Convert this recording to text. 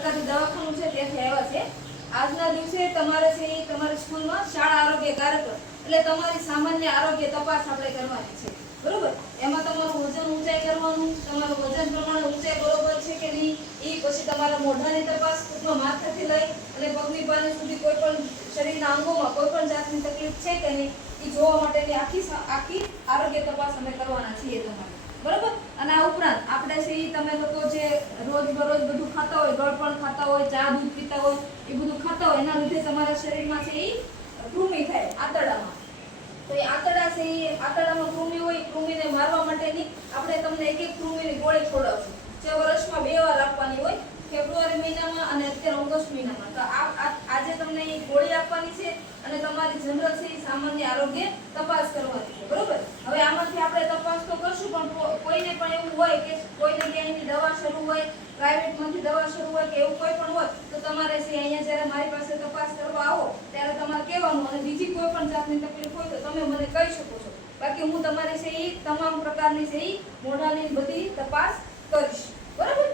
સરકારી દવાખાનું છે ત્યાંથી આવ્યા છે। આજના દિવસે તમારે છે એ તમારી સ્કૂલમાં શાળા આરોગ્ય કાર્યક્રમ એટલે તમારી સામાન્ય આરોગ્ય તપાસ આપણે કરવાની છે, બરોબર। એમાં તમારું વજન ઊંચાઈ કરવાનું, તમારું વજન પ્રમાણે ઊંચાઈ બરોબર છે કે નહીં, એ પછી તમારા મોઢાની તપાસ, ટૂંકમાં માથાથી લઈ અને પગની પાની સુધી કોઈ પણ શરીરના અંગોમાં કોઈ પણ જાતની તકલીફ છે કે નહીં એ જોવા માટેની આખી આરોગ્ય તપાસ અમે કરવાના છીએ તમારે, બરોબર। અને આ ઉપરાંત આપણે છે એ તમે લોકો જે રોજબરોજ બધું ખાતા હોય, ગળપણ ખાતા હોય, ચા દૂધ પીતા હોય, એ બધું ખાતા હોય એના લીધે તમારા શરીરમાં છે એ કૃમિ થાય આંતરડામાં। તો એ આંતરડા છે એ આંતરડામાં કૃમિ હોય, કૃમિને મારવા માટેની આપણે તમને એક કૃમિની ગોળી ખવડાવશું, જે વર્ષમાં 2 વાર આપવાની હોય, ફેબ્રુઆરી મહિનામાં અને અત્યારે ઓગસ્ટ મહિનામાં। તો આજે તમને એ ગોળી આપવાની છે અને તમારી જનરલ છે એ સામાન્ય આરોગ્ય તપાસ કરવાની છે, બરોબર। હવે આમાંથી આપણે તપાસ તો કરશું, પણ કોઈને પણ એવું હોય કે કોઈને ક્યાંયની દવા શરૂ હોય, પ્રાઇવેટમાંથી દવા શરૂ હોય કે એવું કોઈ પણ હોય તો તમારે છે અહીંયા જ્યારે મારી પાસે તપાસ કરવા આવો ત્યારે તમારે કહેવાનું, અને બીજી કોઈ પણ જાતની તકલીફ હોય તો તમે મને કહી શકો છો। બાકી હું તમારે છે એ તમામ પ્રકારની છે એ મોઢાની બધી તપાસ કરીશ, બરાબર।